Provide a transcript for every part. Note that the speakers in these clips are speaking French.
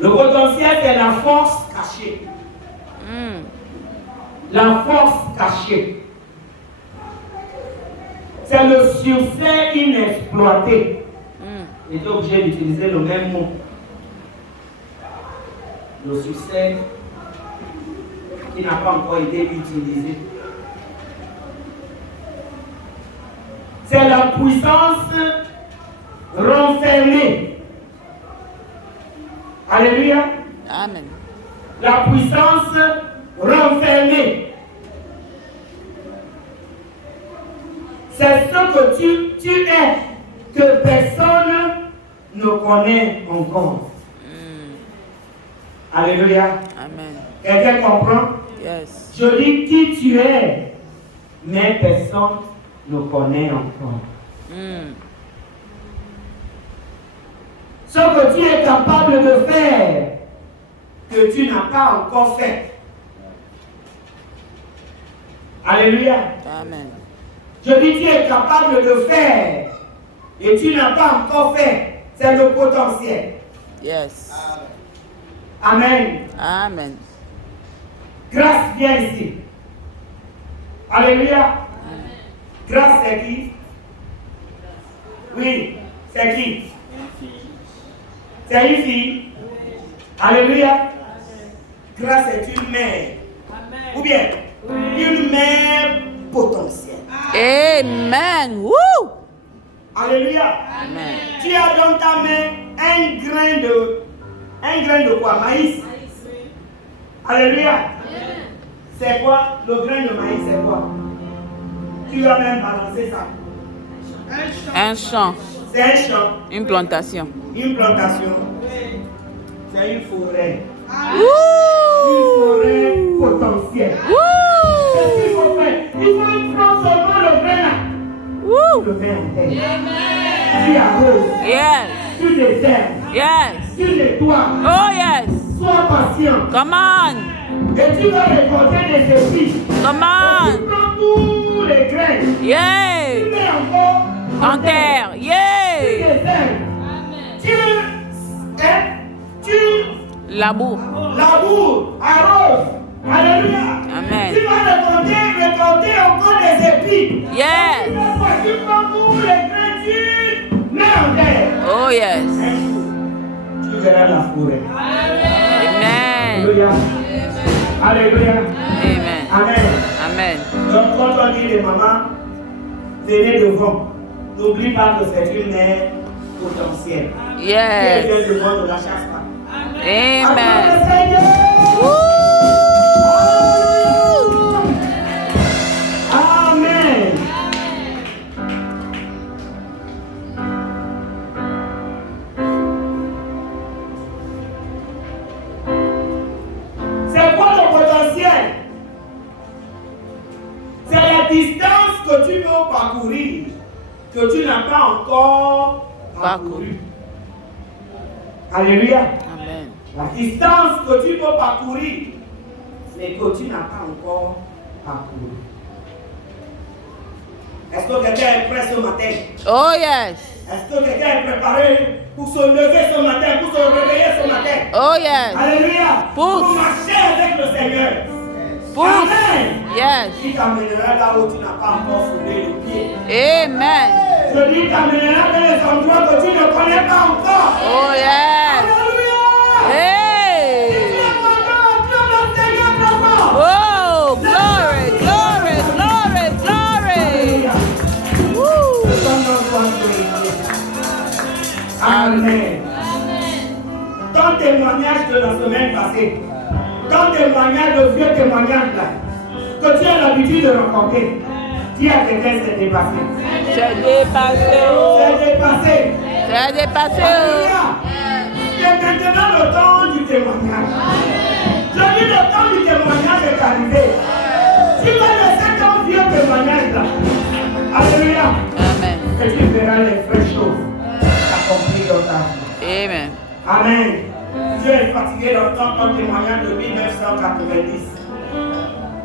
Le potentiel, c'est la force cachée. La force cachée. C'est le succès inexploité. J'étais obligé d'utiliser le même mot. Le succès qui n'a pas encore été utilisé. C'est la puissance renfermée. Alléluia. Amen. La puissance renfermée. C'est ce que tu es, que personne ne connaît encore. Alléluia. Amen. Quelqu'un comprend? Yes. Je dis qui tu es, mais personne ne connaît encore. Ce que tu es capable de faire, que tu n'as pas encore fait. Alléluia. Amen. Je dis tu es capable de faire et tu n'as pas encore fait. C'est le potentiel. Yes. Amen. Amen. Grâce vient ici. Alléluia. Grâce c'est qui? Oui, c'est qui? C'est une fille. Alléluia. Grâce est une mère. Ou bien une mère potentielle. Amen. Woo! Alléluia. Amen. Tu as dans ta main un grain de quoi? Maïs. Alléluia. C'est quoi? Le grain de maïs, c'est quoi? Tu as même balancé ça. Un champ. C'est un champ. Une plantation. Une plantation. C'est une forêt. Woo! Une forêt potentielle. Woo! Qu'est-ce qu'il faut faire? Il faut prendre seulement le grain là. Woo! Le grain en terre. Tu arroses. Yes. Tu désherbes. Yes. Tu nettoies. Oh yes. Sois patient. Come on. Et tu vas récolter des épis. Come Tu on. prends tous les grains. Tu Yeah. mets encore En terre. Tu Yeah. désherbes. Tu Labour. laboures, arroses. Alléluia. Amen. Tu vas récolter encore des épis. Yes. Tu prends tous les grains, tu mets en terre. Oh yes. Un jour, tu verras la forêt. Amen. Alléluia. Alléluia. Amen. Amen. Amen. Donc quand on dit les mamans, venez devant. N'oublie pas que c'est une mère potentielle. Yes. Qui est devant, ne la chasse pas. Amen. Acclame le Seigneur. Woo! Amen. C'est quoi le potentiel? C'est la distance que tu veux parcourir, que tu n'as pas encore parcouru. Alléluia. Amen. La distance que tu peux parcourir, mais que tu n'as pas encore parcouru. Est-ce que quelqu'un est prêt ce matin? Oh yes. Est-ce que quelqu'un est préparé pour se lever ce matin, pour se réveiller ce matin? Oh yes. Alléluia. Pousse. Pour marcher avec le Seigneur. Pousse. Amen. Yes. Il t'amènera là où tu n'as pas encore foulé le pied. Amen. Je dis, t'amènera dans les endroits que tu ne connais pas encore. Oh yes. Alléluia. Hey. Si tu es content, acclame le Seigneur très fort. Oh, glory, glory, glory, glory. Woo. Amen. Ton témoignage de la semaine passée, ton témoignage, le vieux témoignage là, que tu as l'habitude de rencontrer, dis à quelqu'un c'est dépassé. C'est dépassé. C'est dépassé. C'est dépassé. Alléluia. C'est maintenant le temps du témoignage. Je dis le temps du témoignage est arrivé. Tu vas laisser ton vieux témoignage là. Alléluia. Amen. Et tu verras les vraies choses accomplies dans ta vie. Amen. Amen. Dieu est fatigué d'entendre ton témoignage de 1990,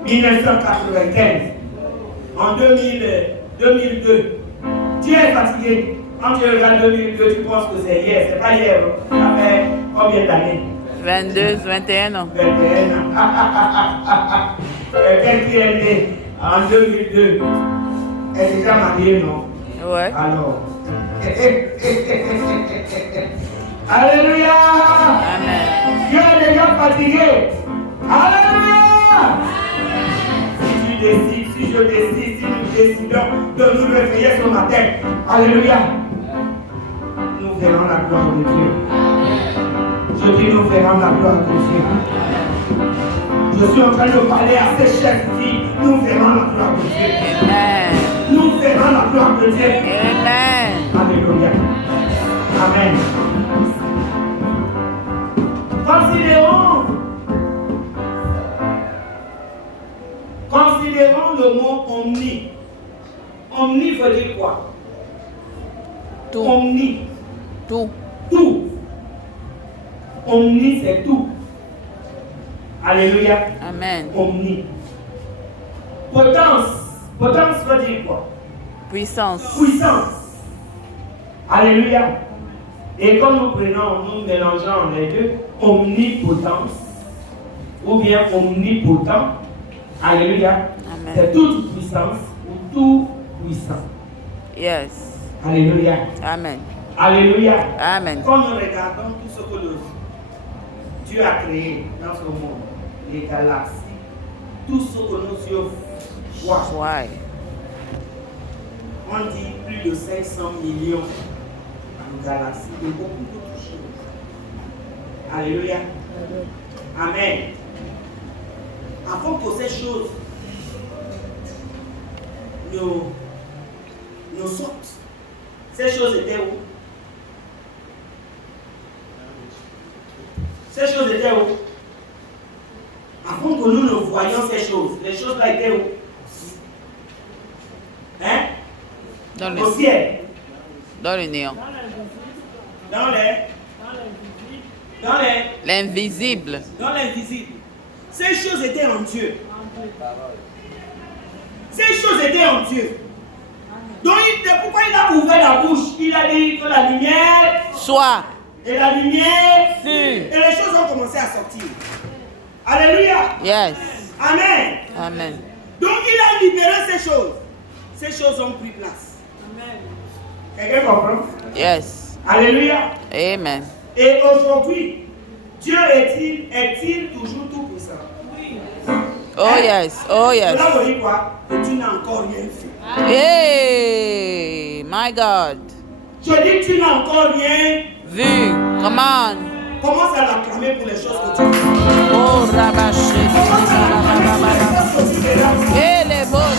1995, en 2002. Dieu est fatigué. Quand tu regardes 2002, tu penses que c'est hier. C'est pas hier. Ça fait combien d'années? 22, 21 ans. 21 ans. Quelqu'un qui est né en 2002 est déjà marié, non? Ouais. Alors. Alléluia! Amen. Dieu est déjà fatigué. Alléluia! Si tu décides, si je décide, si nous décidons de nous réveiller ce matin, alléluia, nous verrons la gloire de Dieu. Je dis nous verrons la gloire de Dieu. Je suis en train de parler à ces chefs filles, nous verrons la gloire de Dieu. Amen. Nous verrons la gloire de Dieu. Amen. Alléluia. Amen. Considérons le mot omni. Omni veut dire quoi? Tout. Omni. Tout. Tout. Omni, c'est tout. Alléluia. Amen. Omni. Potence. Potence veut dire quoi? Puissance. Puissance. Alléluia. Et quand nous mélangeons les deux, omnipotence, ou bien omnipotent, alléluia, Amen. c'est toute puissance ou tout puissant. Yes. Alléluia. Amen. Alléluia. Amen. Quand nous regardons tout ce que Dieu a créé dans ce monde, les galaxies, tout ce que nos yeux voient, Ouais. on dit plus de 500 millions de galaxies, de beaucoup d'autres choses. Alléluia. Amen. Avant que ces choses nous sortent, ces choses étaient où? Ces choses étaient où? Avant que nous ne voyions ces choses, les choses là étaient où? Hein? Au ciel. Dans le néant. Dans L'invisible. Dans l'invisible. Ces choses étaient en Dieu. Ces choses étaient en Dieu. Donc, pourquoi il a ouvert la bouche? Il a dit que la lumière Soit. et la lumière Si. et les choses ont commencé à sortir. Alléluia. Yes. Amen. Amen. Donc, il a libéré ces choses. Ces choses ont pris place. Amen. Quelqu'un comprend? Yes. Alléluia. Amen. Et aujourd'hui, Dieu est-il toujours tout puissant? Oui. Oh yes. Oh yes. Cela veut dire quoi? Que tu n'as encore rien fait. Hey, my God. Je dis tu n'as encore rien Vu. Come on. Commence à l'acclamer pour les choses que tu fais. Oh, rabaché. Commence à l'acclamer pour les choses que tu fais. Et les beaux.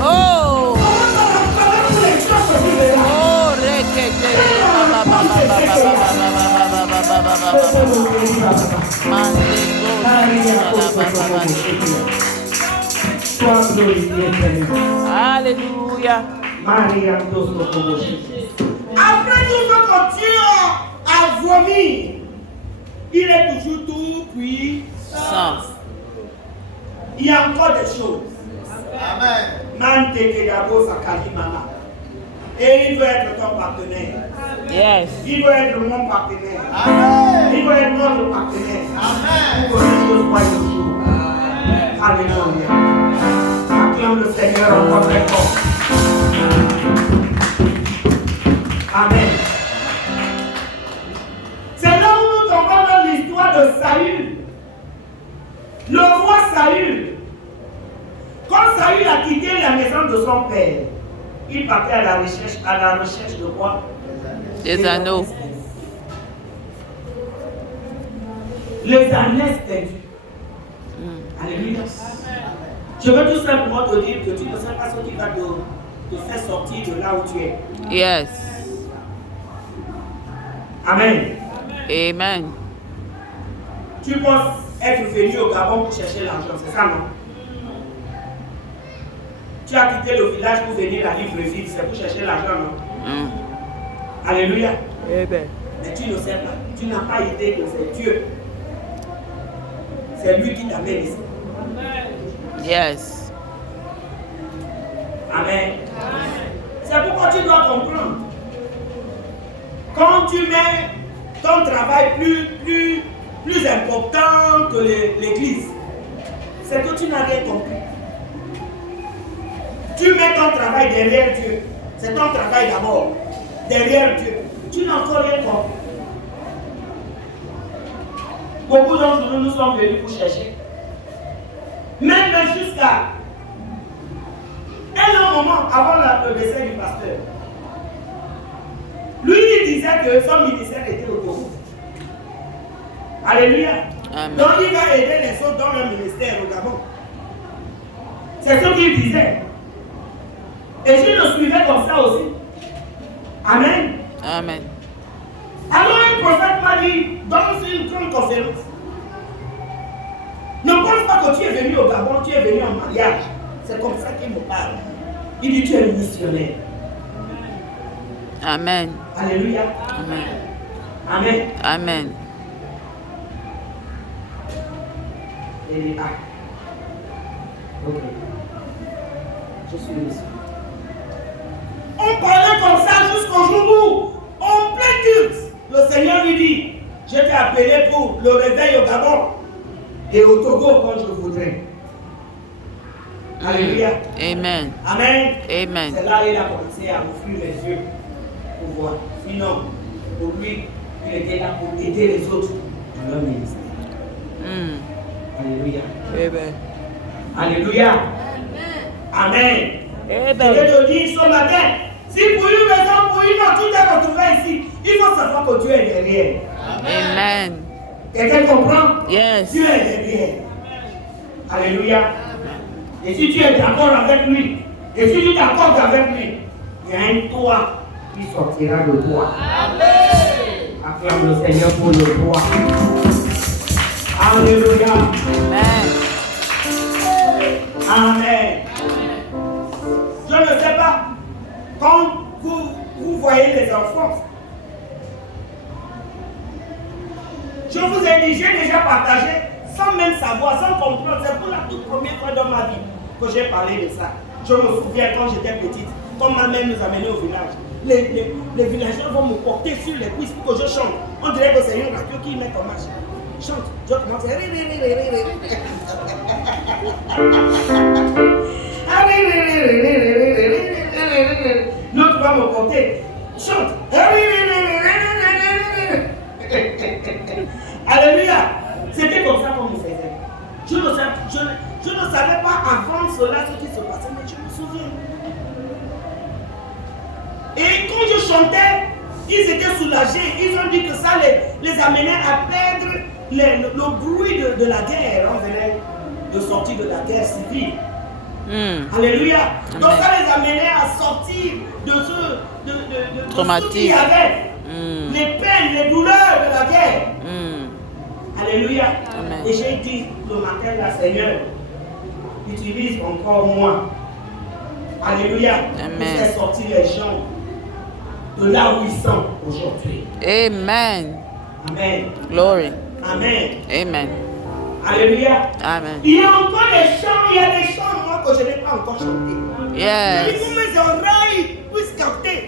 Oh. Commence à l'acclamer pour les choses que tu fais. Oh, requete. Alléluia. Après tout ce que Dieu a vomi, il est toujours tout puissant. Il y a encore des choses. Amen. Et il veut être ton partenaire. Yes. Il veut être mon partenaire. Amen. Il veut être notre partenaire. Amen. Pour que les choses voient le jour. Alléluia. Acclame le Seigneur encore très fort. Amen. C'est là où nous tombons dans l'histoire de Saül. Le roi Saül. Quand Saül a quitté la maison de son père, il partait à la recherche de quoi? Des anneaux. Les anneaux perdus. Alléluia. Je veux tout simplement te dire que tu ne sais pas ce qui va te faire sortir de là où tu es. Yes. Amen. Amen. Tu penses être venu au Gabon pour chercher l'argent, c'est ça, non? Tu as quitté le village pour venir à Libreville, c'est pour chercher l'argent, non? Alléluia. Amen. Mais tu ne sais pas, tu n'as pas idée que c'est Dieu. C'est lui qui t'amène ici. Yes. Amen. C'est pourquoi tu dois comprendre. Quand tu mets ton travail plus important que l'église, c'est que tu n'as rien compris. Tu mets ton travail derrière Dieu. C'est ton travail d'abord, derrière Dieu. Tu n'as encore rien compris. Beaucoup d'entre nous sommes venus pour chercher. Même jusqu'à un long moment avant le décès du pasteur. Lui, il disait que son ministère était autoroute. Alléluia. Amen. Donc il va aider les autres dans leur ministère au Gabon. C'est ce qu'il disait. Et je le suivais comme ça aussi. Amen. Amen. Alors un prophète m'a dit dans une grande conférence, ne pense pas que tu es venu au Gabon, tu es venu en mariage. C'est comme ça qu'il me parle. Il dit tu es missionnaire. Amen. Alléluia. Amen. Amen. Amen. Et ok. Je suis missionnaire. On parlait comme ça jusqu'au jour où, en plein culte, le Seigneur lui dit, je t'ai appelé pour le réveil au Gabon et au Togo quand je voudrais. Alléluia. Amen. Amen. Amen. C'est là qu'il a commencé à ouvrir les yeux pour voir. Sinon, pour lui, il était là pour aider les autres dans leur ministère. Alléluia. Amen. Alléluia. Amen. Je vais te dire ce matin, si pour une raison, pour une autre, tu t'es retrouvé ici, il faut savoir que Dieu est derrière. Amen. Quelqu'un comprend? Yes. Dieu est derrière. Alléluia. Et si tu es d'accord avec lui, et si tu t'accordes avec lui, il y a un toit qui sortira de toi. Amen. Acclame le Seigneur pour le toit. Alléluia. Amen. Amen. Je ne sais pas, quand vous voyez les enfants, je vous ai dit, j'ai déjà partagé, sans même savoir, sans comprendre, c'est pour la toute première fois dans ma vie que j'ai parlé de ça. Je me souviens quand j'étais petite, quand ma mère nous amenait au village, les villageois vont me porter sur les cuisses pour que je chante. On dirait que c'est une radio qui met en marche. Chante, je commence à... L'autre va me porter. Chante. Alléluia. C'était comme ça qu'on me faisait. Je ne savais pas avant cela ce qui se passait, mais je me souviens. Et quand je chantais, ils étaient soulagés. Ils ont dit que ça les amenait à perdre le bruit de la guerre. On venait de sortir de la guerre civile. Alléluia. Amen. Donc ça les amenait à sortir de ce traumatisme qu'il y avait. Les peines, les douleurs de la guerre. Alléluia. Amen. Et j'ai dit le matin, là, Seigneur, utilise encore moi. Alléluia. Amen. Pour faire sortir les gens de là où ils sont aujourd'hui. Amen. Amen. Glory. Amen. Amen. Alléluia. Amen. Il y a encore des chants, il y a des chants moi que je n'ai pas encore chanté. Yes. Il faut que mes oreilles puissent capter.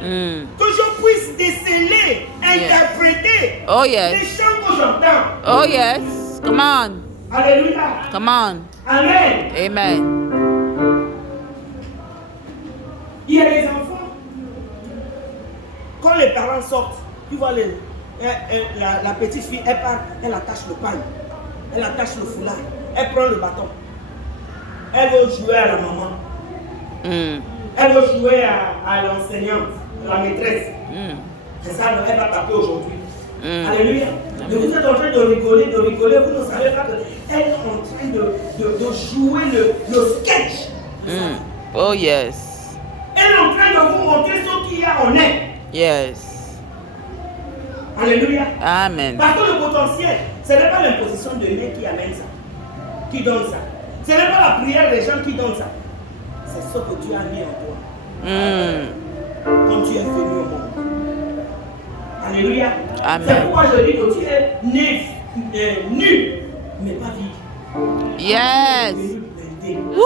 Que je puisse déceler, interpréter Oh les yes. chants que j'entends. Oh yes. Come on. Alléluia. Come on. Amen. Amen. Il y a des enfants, quand les parents sortent, tu vois la petite fille, elle part, elle attache le pagne, elle attache le foulard, elle prend le bâton. Elle veut jouer à la maman. Elle veut jouer à l'enseignante, à la maîtresse. C'est ça, elle va taper aujourd'hui. Alléluia. Mais vous êtes en train de rigoler, vous ne savez pas qu'elle est en train de jouer le sketch. Oh yes. Elle est en train de vous montrer ce qu'il y a en elle. Yes. Alléluia. Amen. Parce que le potentiel, ce n'est pas l'imposition de main qui amène ça, qui donne ça. Ce n'est pas la prière des gens qui donne ça. C'est ce que Dieu a mis en toi. Quand tu es venu au monde. Alléluia. Amen. C'est pourquoi je dis que tu es né nu, mais pas vide. Yes. Le Woo!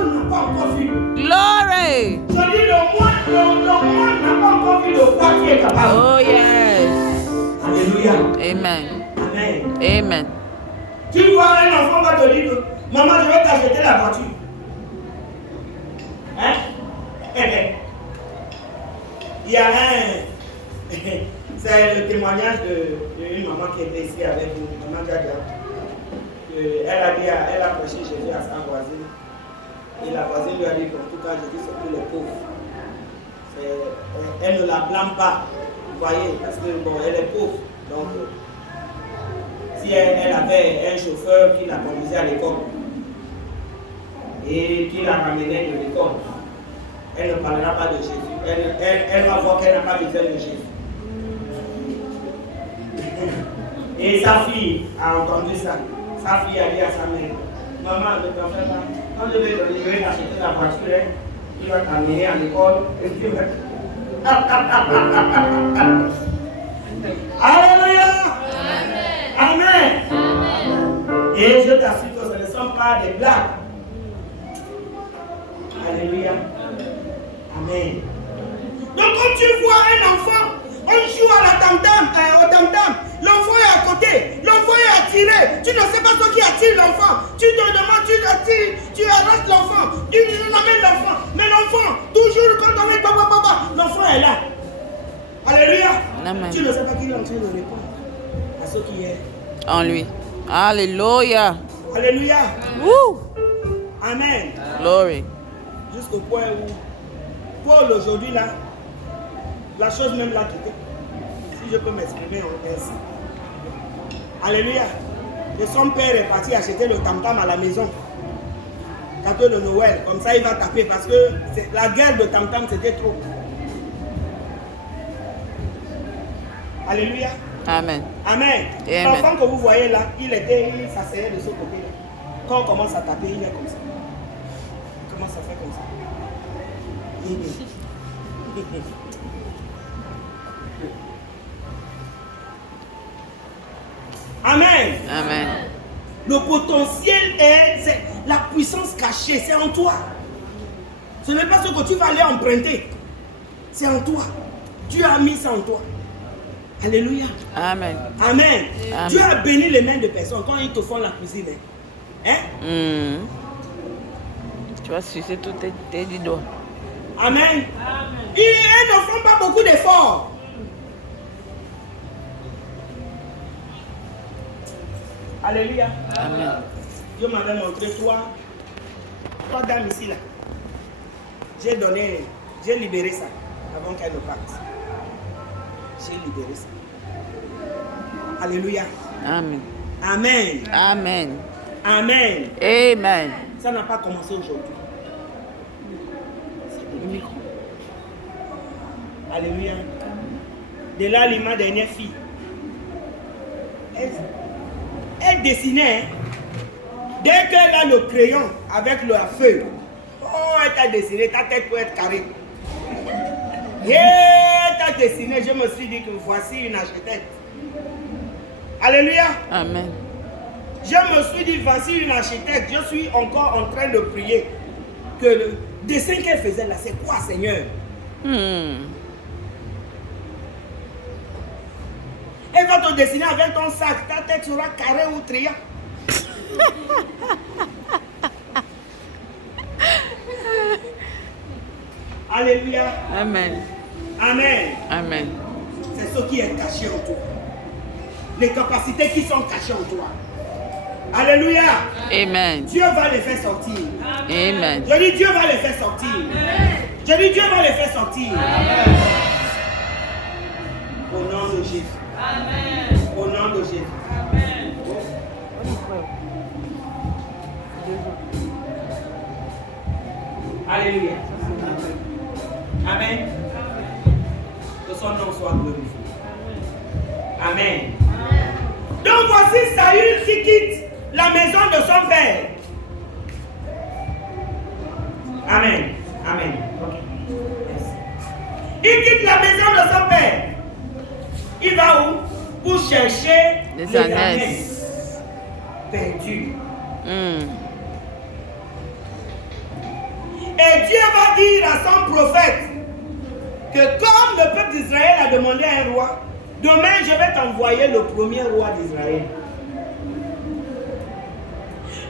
monde n'a pas encore vu. Glory. Je dis le monde n'a pas encore vu de quoi tu es capable. Oh yes. Amen. Amen. Amen. Tu vois un enfant va te dire, maman, je vais t'acheter la voiture. Hein? Il y a un... C'est le témoignage d'une maman qui était ici avec nous, maman Djadia. Elle a dit, elle a prêché Jésus à sa voisine. Et la voisine lui a dit qu'en tout cas, Jésus c'est pour les pauvres. Elle ne la blâme pas, vous voyez, parce que bon, elle est pauvre. Donc, si elle avait un chauffeur qui la conduisait à l'école et qui la ramenait de l'école, elle ne parlera pas de Jésus. Elle va voir qu'elle n'a pas besoin de Jésus. Et sa fille a entendu ça. Sa fille a dit à sa mère, maman, ne t'en fais pas. Quand je vais acheter la voiture, il va t'amener à l'école et tu vas... Alléluia! Amen! Et je t'assure que ce ne sont pas des blagues. Alléluia! Amen. Donc quand tu vois un enfant, on joue à la au tam-tam, l'enfant est à côté, l'enfant est attiré, tu ne sais pas ce qui attire l'enfant, tu te demandes, tu attires, tu arrêtes l'enfant, tu amènes l'enfant, mais l'enfant, toujours quand on met papa, l'enfant est là. Alléluia. Amen. Tu ne sais pas qui est en train de répondre à ce qui est En lui. Alléluia. Alléluia. Woo. Amen. Glory. Jusqu'au point où Paul aujourd'hui là, la chose même l'a quitté. Si je peux m'exprimer ainsi. Alléluia. Et son père est parti acheter le tam-tam à la maison. Cadeau de Noël. Comme ça il va taper parce que la guerre de tam-tam c'était trop. Alléluia. Amen. Amen. Amen. L'enfant que vous voyez là, il s'asseyait de ce côté là. Quand on commence à taper, il est comme ça. Il commence à faire comme ça. Amen. Amen. Le potentiel c'est la puissance cachée, c'est en toi. Ce n'est pas ce que tu vas aller emprunter. C'est en toi. Dieu a mis ça en toi. Alléluia. Amen. Amen. Amen. Dieu a béni les mains de personnes quand ils te font la cuisine. Hein? Tu vas sucer tous tes doigts. Amen. Ils ne font pas beaucoup d'efforts. Alléluia. Amen. Dieu m'avait montré trois dames ici là. J'ai libéré ça avant qu'elles ne partent. J'ai libéré ça. Alléluia. Amen. Amen. Amen. Amen. Amen. Ça n'a pas commencé aujourd'hui. C'est le micro. Alléluia. De là, ma dernière fille. Elle dessinait. Dès qu'elle a le crayon avec le feu, elle t'a dessiné, ta tête peut être carrée. Et elle t'a dessiné, je me suis dit que voici une architecte. Alléluia. Amen. Je me suis dit, voici une architecte. Je suis encore en train de prier que le dessin qu'elle faisait là, c'est quoi, Seigneur? Elle va te dessiner avec ton sac. Ta tête sera carrée ou triangle. Alléluia. Amen. Amen. Amen. C'est ce qui est caché en toi. Les capacités qui sont cachées en toi. Alléluia. Amen. Dieu va les faire sortir. Amen. Je dis Dieu va les faire sortir. Je dis Dieu va les faire sortir. Au nom de Jésus. Au nom de Jésus. Alléluia. Amen. Que son nom soit glorifié. Amen. Donc voici Saül qui quitte la maison de son père. Amen. Amen. Okay. Yes. Il quitte la maison de son père. Il va où? Pour chercher les ânesses perdues. Et Dieu va dire à son prophète que comme le peuple d'Israël a demandé à un roi, Demain, je vais t'envoyer le premier roi d'Israël.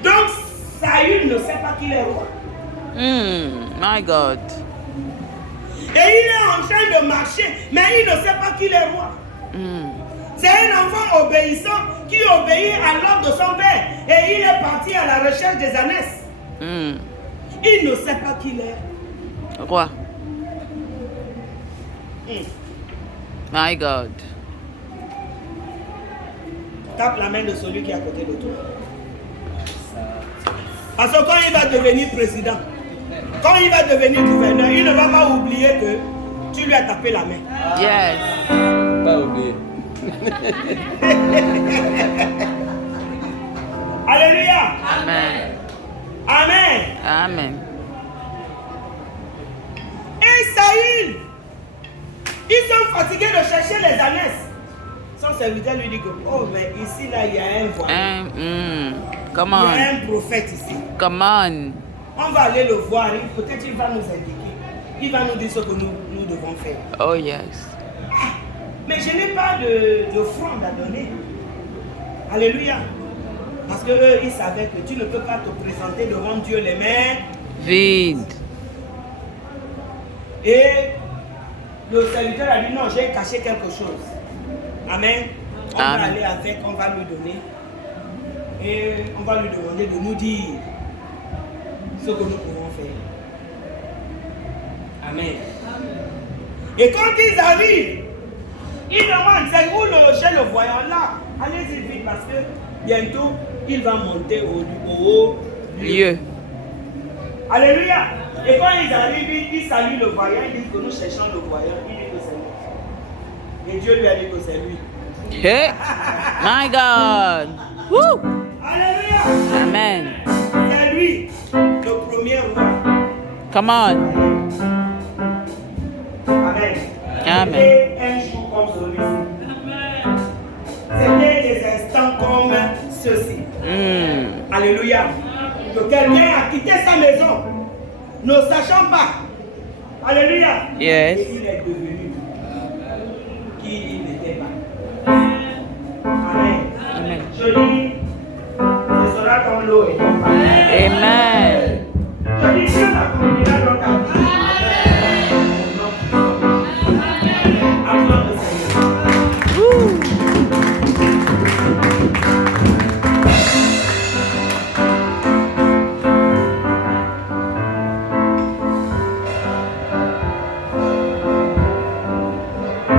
Donc, Saül ne sait pas qu'il est roi. My God. Et il est en train de marcher, mais il ne sait pas qu'il est roi. C'est un enfant obéissant qui obéit à l'ordre de son père. Et il est parti à la recherche des ânesses. Il ne sait pas qu'il est roi. My God. Tape la main de celui qui est à côté de toi. Parce que quand il va devenir président, quand il va devenir gouverneur, il ne va pas oublier que tu lui as tapé la main. Yes. Pas oublier. Alléluia. Amen. Amen. Amen. Et Saül, ils sont fatigués de chercher les ânesses. Son serviteur lui dit que, oh, mais ici, là, il y a un voyant. Come Il y a on. un prophète ici. Come on. On va aller le voir. Peut-être il va nous indiquer. Il va nous dire ce que nous devons faire. Oh, yes. Mais je n'ai pas d'offrande à donner. Alléluia. Parce qu'eux, ils savaient que tu ne peux pas te présenter devant Dieu les mains Vide. Et le serviteur a dit non, j'ai caché quelque chose. Amen. On va aller avec, on va lui donner. Et on va lui demander de nous dire ce que nous pouvons faire. Amen. Et quand ils arrivent, ils demandent, c'est où chez le voyant là? Allez-y vite parce que bientôt il va monter au haut lieu. Alléluia. Et quand ils arrivent, ils saluent le voyant, ils disent que nous cherchons le voyant. Il dit que c'est lui. Et Dieu lui a dit que c'est lui. Hey. My God. Woo. Alléluia. Amen. C'est lui, le premier roi. Come on. Amen. Amen. C'était un jour comme celui-ci. C'était des instants comme ceci. Alléluia. Que quelqu'un a quitté sa maison, ne sachant pas. Alléluia. Yes. Et il est devenu qui il n'était pas. Amen. Amen. Je dis, ce sera comme l'eau et ton pain. Amen. Je dis, Dieu t'accomplira dans ta vie. Amen. Acclame le Seigneur.